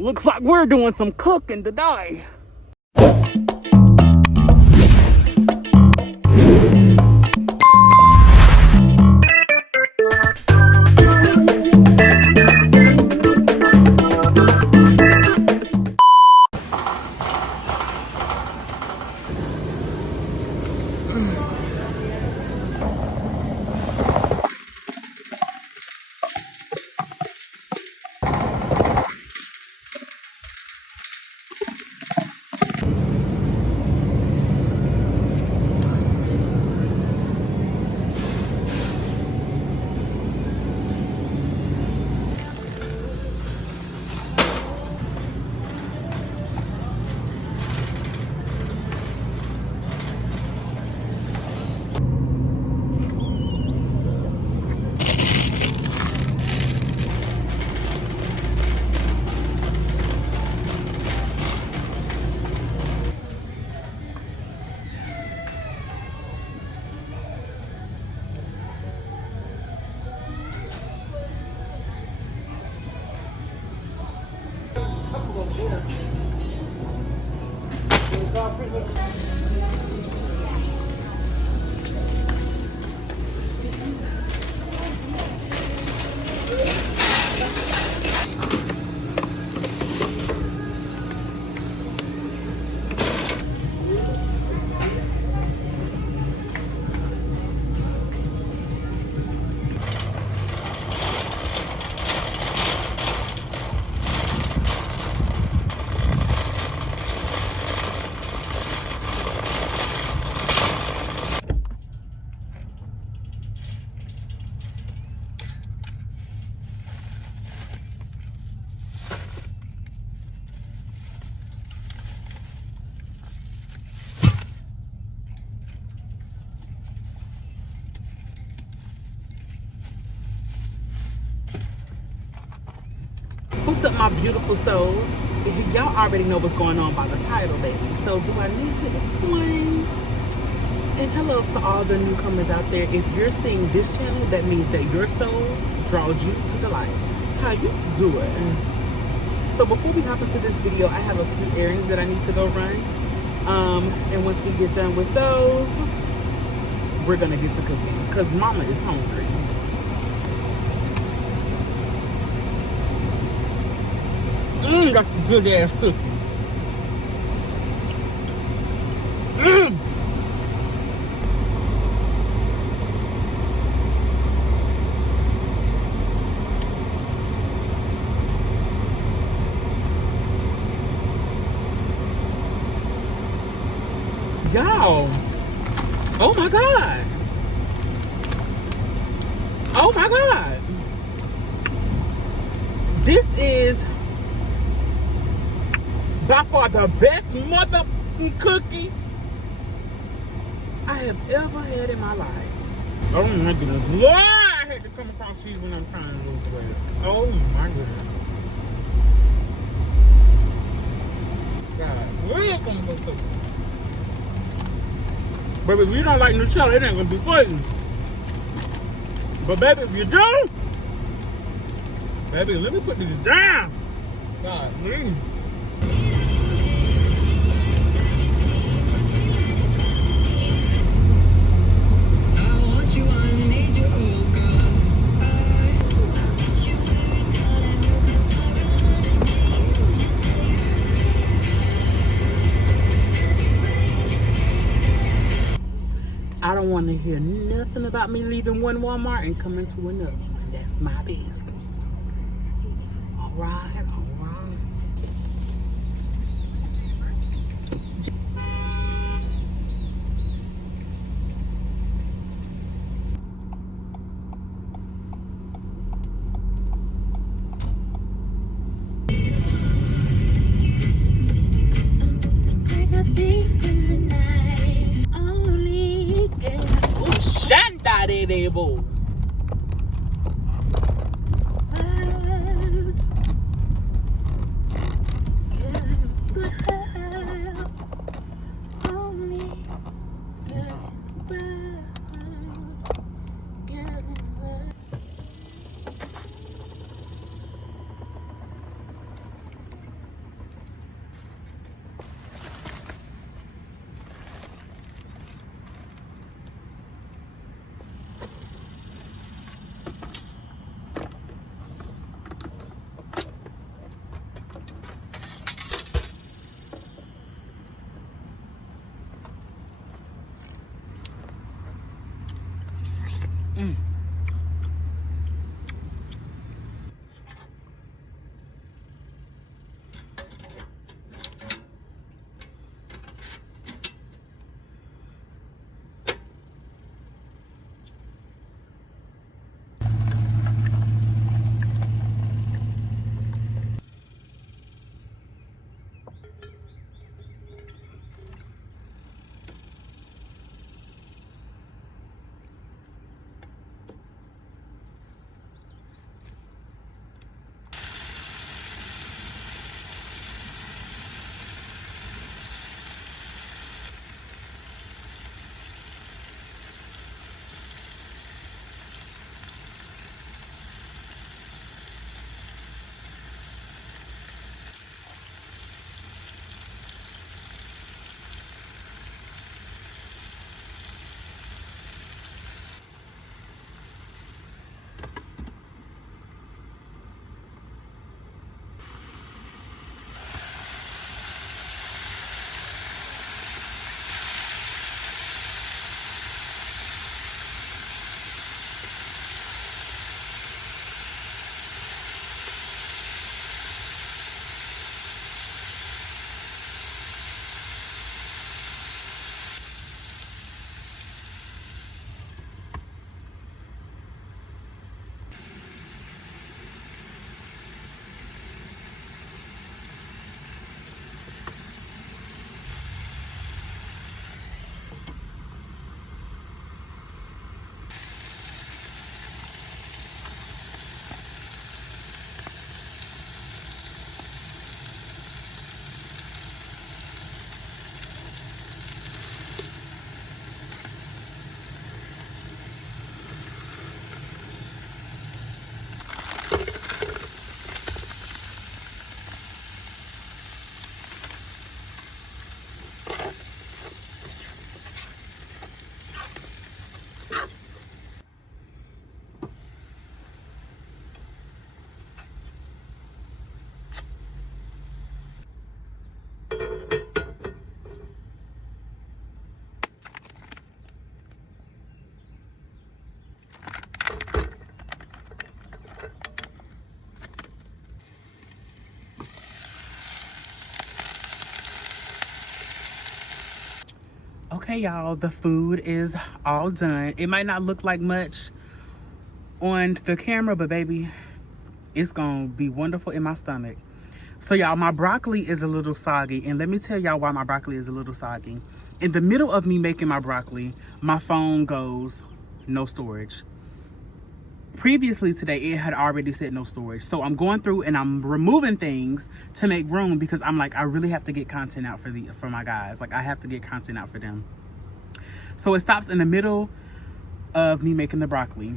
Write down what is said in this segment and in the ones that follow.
Looks like we're doing some cooking today. What's up, my beautiful souls? Y'all already know what's going on by the title, baby. So do I need to explain? And hello to all the newcomers out there. If you're seeing this channel, that means that your soul draws you to the light. How you doing? So before we hop into this video, I have a few errands that I need to go run. And once we get done with those, we're gonna get to cooking because mama is hungry. That's a good ass cookie. Y'all. Oh my God. Oh my God. This is by far the best mother cookie I have ever had in my life. Oh my goodness. Lord, I hate to come across these when I'm trying to lose weight. Oh my goodness. God, where's some good cookie? But if you don't like Nutella, it ain't gonna be for you. But baby, if you do, baby, let me put these down. God, please. I don't want to hear nothing about me leaving one Walmart and coming to another one. That's my business. All right, all right. Shandadebo. Okay, y'all, the food is all done. It might not look like much on the camera, but baby, it's gonna be wonderful in my stomach. So y'all, my broccoli is a little soggy, and let me tell y'all why my broccoli is a little soggy. In the middle of me making my broccoli, my phone goes no storage. Previously today, it had already said no storage. So I'm going through and I'm removing things to make room, because I'm like, I really have to get content out for my guys. Like, I have to get content out for them. So it stops in the middle of me making the broccoli.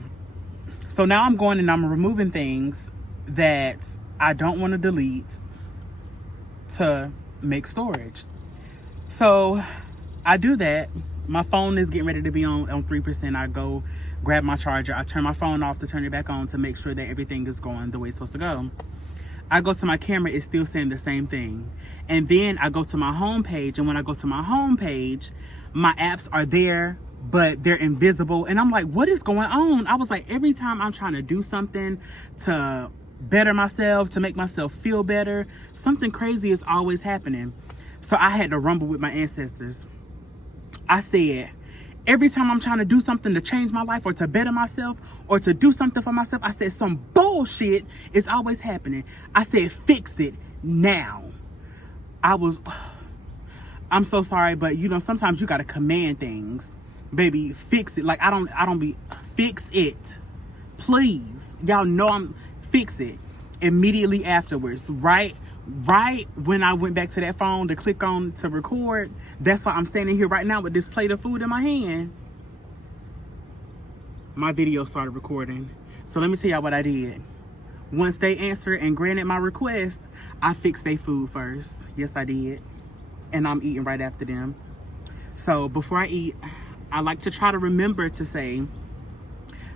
So now I'm going and I'm removing things that I don't want to delete to make storage. So I do that. My phone is getting ready to be on 3%. I go grab my charger. I turn my phone off to turn it back on to make sure that everything is going the way it's supposed to go. I go to my camera, it's still saying the same thing. And then I go to my home page, and when I go to my home page, my apps are there, but they're invisible. And I'm like, what is going on? I was like, every time I'm trying to do something to better myself, to make myself feel better, something crazy is always happening. So I had to rumble with my ancestors. I said, every time I'm trying to do something to change my life or to better myself or to do something for myself, I said, some bullshit is always happening. I said, fix it now. I'm so sorry, but you know, sometimes you got to command things. Baby, fix it. Like, I don't be, fix it. Please. Y'all know fix it. Immediately afterwards, right when I went back to that phone to click on to record, that's why I'm standing here right now with this plate of food in my hand. My video started recording. So let me tell y'all what I did. Once they answered and granted my request, I fixed their food first. Yes, I did. And I'm eating right after them. So before I eat, I like to try to remember to say,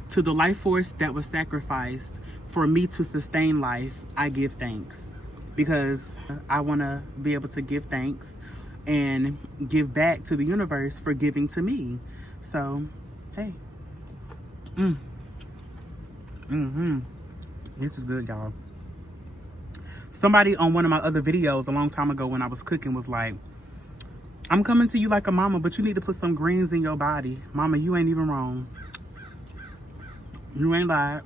to the life force that was sacrificed for me to sustain life, I give thanks. Because I want to be able to give thanks and give back to the universe for giving to me. So, hey. This is good, y'all. Somebody on one of my other videos a long time ago when I was cooking was like, I'm coming to you like a mama, but you need to put some greens in your body. Mama, you ain't even wrong. You ain't lied.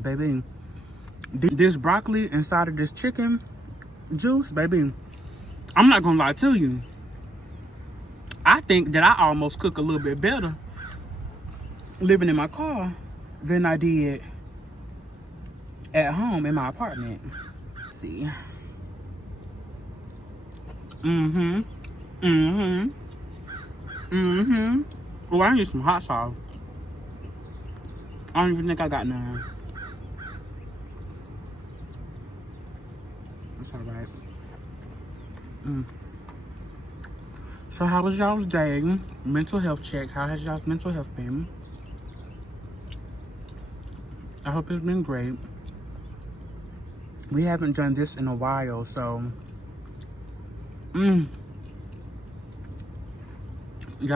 Baby, this broccoli inside of this chicken juice, baby, I'm not gonna lie to you. I think that I almost cook a little bit better living in my car than I did at home in my apartment. Let's see. Oh, I need some hot sauce. I don't even think I got none. That's all right. So how was y'all's day? Mental health check. How has y'all's mental health been? I hope it's been great. We haven't done this in a while, so y'all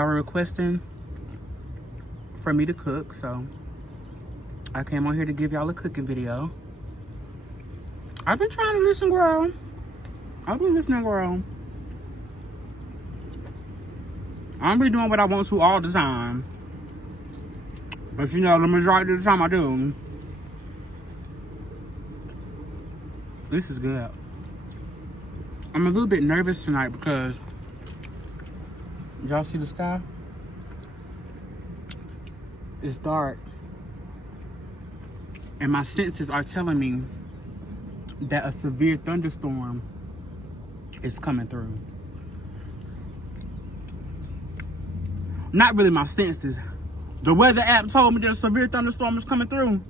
were requesting for me to cook, so I came on here to give y'all a cooking video. I've been trying to listen, girl. I've been listening, girl. I don't be doing what I want to all the time. But you know, the majority of the time I do. This is good. I'm a little bit nervous tonight because y'all see the sky? It's dark. And my senses are telling me that a severe thunderstorm is coming through. Not really my senses. The weather app told me that a severe thunderstorm is coming through,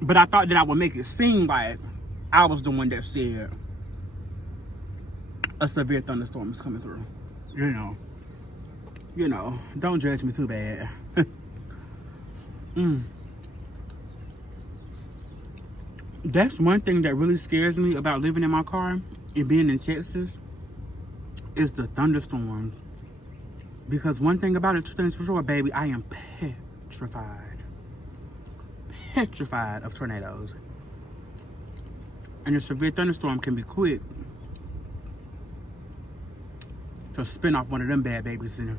but I thought that I would make it seem like I was the one that said a severe thunderstorm is coming through. You know, don't judge me too bad. That's one thing that really scares me about living in my car and being in Texas is the thunderstorms. Because one thing about it, two things for sure, baby, I am petrified of tornadoes. And a severe thunderstorm can be quick. to spin off one of them bad babies. And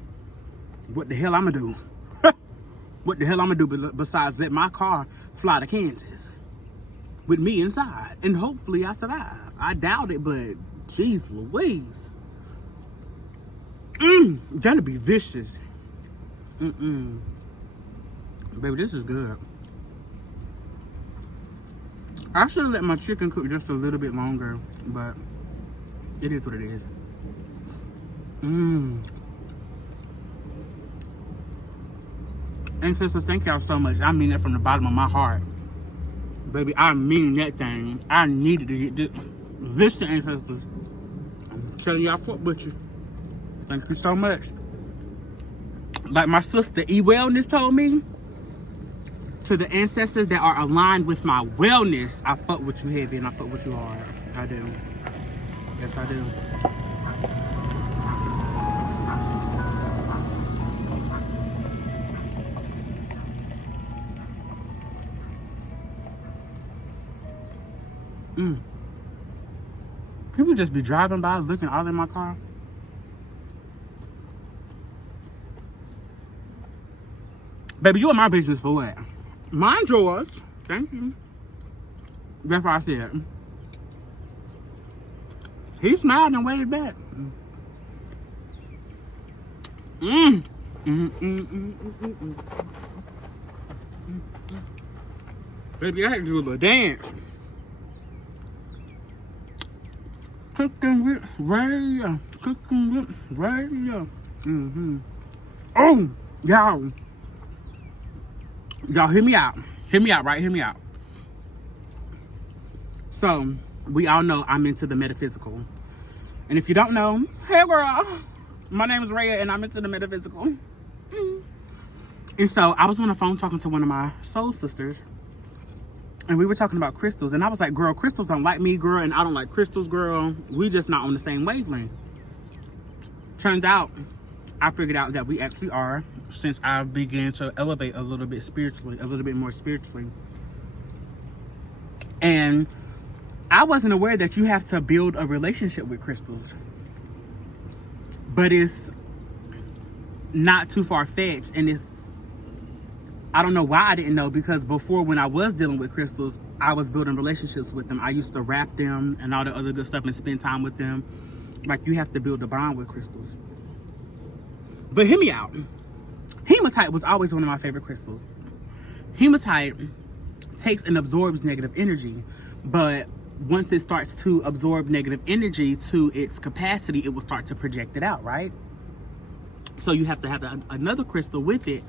what the hell I'ma do? What the hell I'ma do besides let my car fly to Kansas with me inside, and hopefully I survive. I doubt it, but jeez Louise. Gotta be vicious. Baby, this is good. I should have let my chicken cook just a little bit longer, but it is what it is. And sisters, thank y'all so much. I mean that from the bottom of my heart. Baby, I mean that thing. I needed to get this. Listen, ancestors. I'm telling you, I fuck with you. Thank you so much. Like my sister E-Wellness told me, to the ancestors that are aligned with my wellness, I fuck with you heavy and I fuck with you hard. I do. Yes, I do. People just be driving by looking all in my car. Baby, you in my business for what? Mind yours. Thank you. That's what I said. He smiled and waved back. Baby, I had to do a little dance. Cooking with Ray. Cooking with Ray. Oh, y'all. Y'all, hear me out. Hear me out, right? Hear me out. So, we all know I'm into the metaphysical. And if you don't know, hey girl, my name is Raya and I'm into the metaphysical. And so, I was on the phone talking to one of my soul sisters. And we were talking about crystals. And I was like, girl, crystals don't like me, girl. And I don't like crystals, girl. We just not on the same wavelength. Turns out, I figured out that we actually are, since I began to elevate a little bit spiritually, a little bit more spiritually. And I wasn't aware that you have to build a relationship with crystals. But it's not too far-fetched, and I don't know why I didn't know, because before, when I was dealing with crystals, I was building relationships with them. I used to wrap them and all the other good stuff and spend time with them. Like, you have to build a bond with crystals. But hear me out. Hematite was always one of my favorite crystals. Hematite takes and absorbs negative energy, but once it starts to absorb negative energy to its capacity, it will start to project it out, right? So you have to have another crystal with it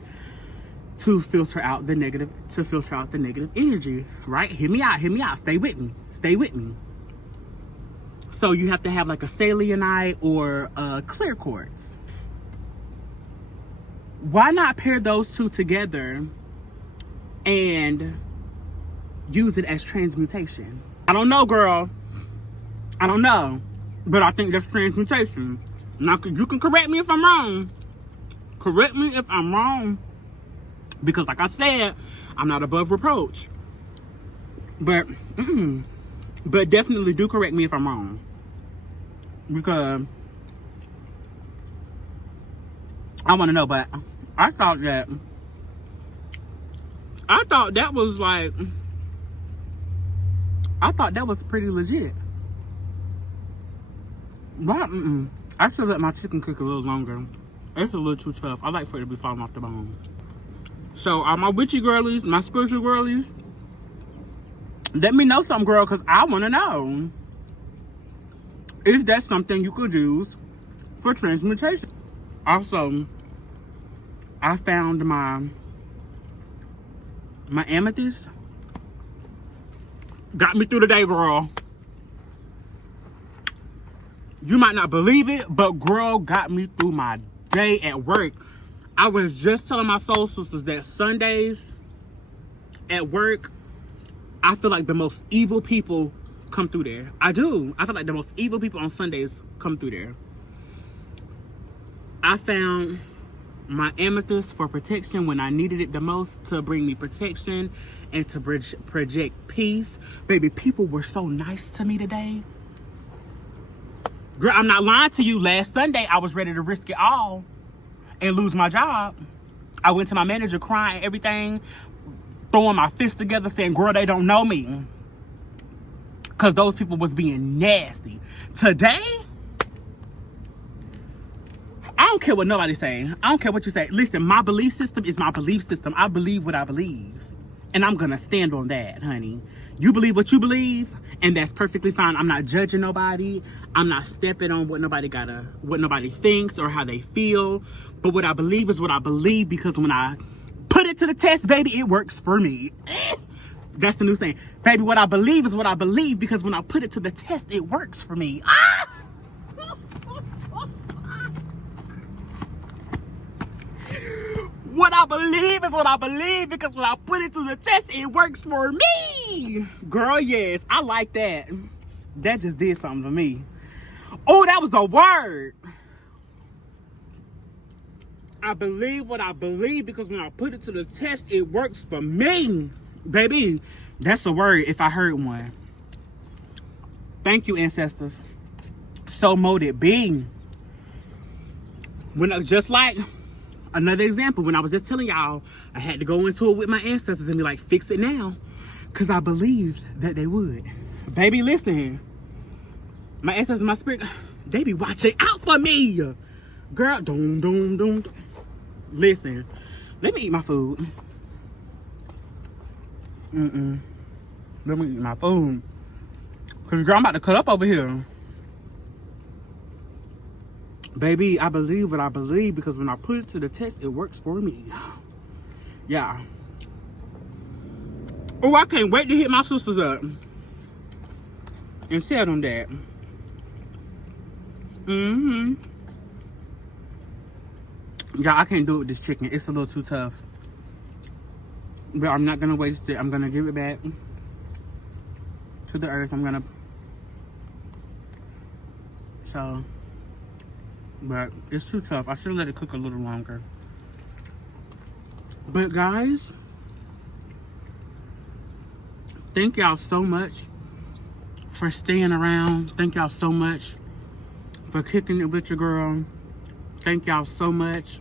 to filter out the negative, energy, right? Hear me out, stay with me. So you have to have like a selenite or a clear quartz. Why not pair those two together and use it as transmutation? I don't know, girl. I don't know. But I think that's transmutation. Now, you can correct me if I'm wrong. Correct me if I'm wrong. Because like I said, I'm not above reproach. But definitely do correct me if I'm wrong. Because I want to know, but I thought that was like, I thought that was pretty legit. But I should let my chicken cook a little longer. It's a little too tough. I like for it to be falling off the bone. So, all my witchy girlies, my spiritual girlies, let me know something, girl, because I want to know. Is that something you could use for transmutation? Also, I found my amethyst. Got me through the day, girl. You might not believe it, but girl got me through my day at work. I was just telling my soul sisters that Sundays at work, I feel like the most evil people come through there. I do. I feel like the most evil people on Sundays come through there. I found my amethyst for protection when I needed it the most, to bring me protection and to project peace. Baby, people were so nice to me today. Girl, I'm not lying to you. Last Sunday, I was ready to risk it all and lose my job. I went to my manager crying, everything, throwing my fists together, saying, girl, they don't know me. Because those people was being nasty. Today, I don't care what nobody's saying. I don't care what you say. Listen, my belief system is my belief system. I believe what I believe. And I'm going to stand on that, honey. You believe what you believe, and that's perfectly fine. I'm not judging nobody. I'm not stepping on what nobody thinks or how they feel. But what I believe is what I believe, because when I put it to the test, baby, it works for me. That's the new saying. Baby, what I believe is what I believe, because when I put it to the test, it works for me. Ah! What I believe is what I believe, because when I put it to the test, it works for me. Girl, yes, I like that. That just did something to me. Oh, that was a word. I believe what I believe, because when I put it to the test, it works for me. Baby, that's a word if I heard one. Thank you, ancestors. So mote it be. Just like another example, when I was just telling y'all, I had to go into it with my ancestors and be like, fix it now. Because I believed that they would. Baby, listen. My ancestors, my spirit, they be watching out for me. Girl, doom. Listen, let me eat my food. Let me eat my food. Because, girl, I'm about to cut up over here. Baby, I believe what I believe, because when I put it to the test, it works for me. Yeah. Oh, I can't wait to hit my sisters up and tell them that. Yeah, I can't do it with this chicken. It's a little too tough. But I'm not going to waste it. I'm going to give it back to the earth. But it's too tough. I should have let it cook a little longer. But guys, thank y'all so much for staying around. Thank y'all so much for kicking it with your girl. Thank y'all so much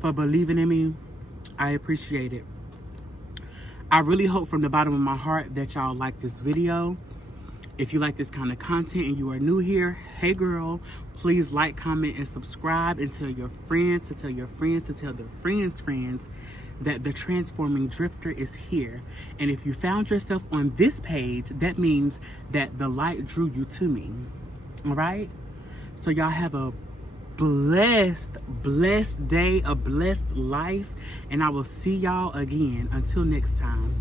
for believing in me. I appreciate it. I really hope from the bottom of my heart that y'all like this video. If you like this kind of content and you are new here, hey girl, please like, comment, and subscribe, and tell your friends, to tell your friends, to tell their friends that the Transforming Drifter is here. And if you found yourself on this page, that means that the light drew you to me. All right? So y'all have a blessed day, a blessed life, and I will see y'all again. Until next time.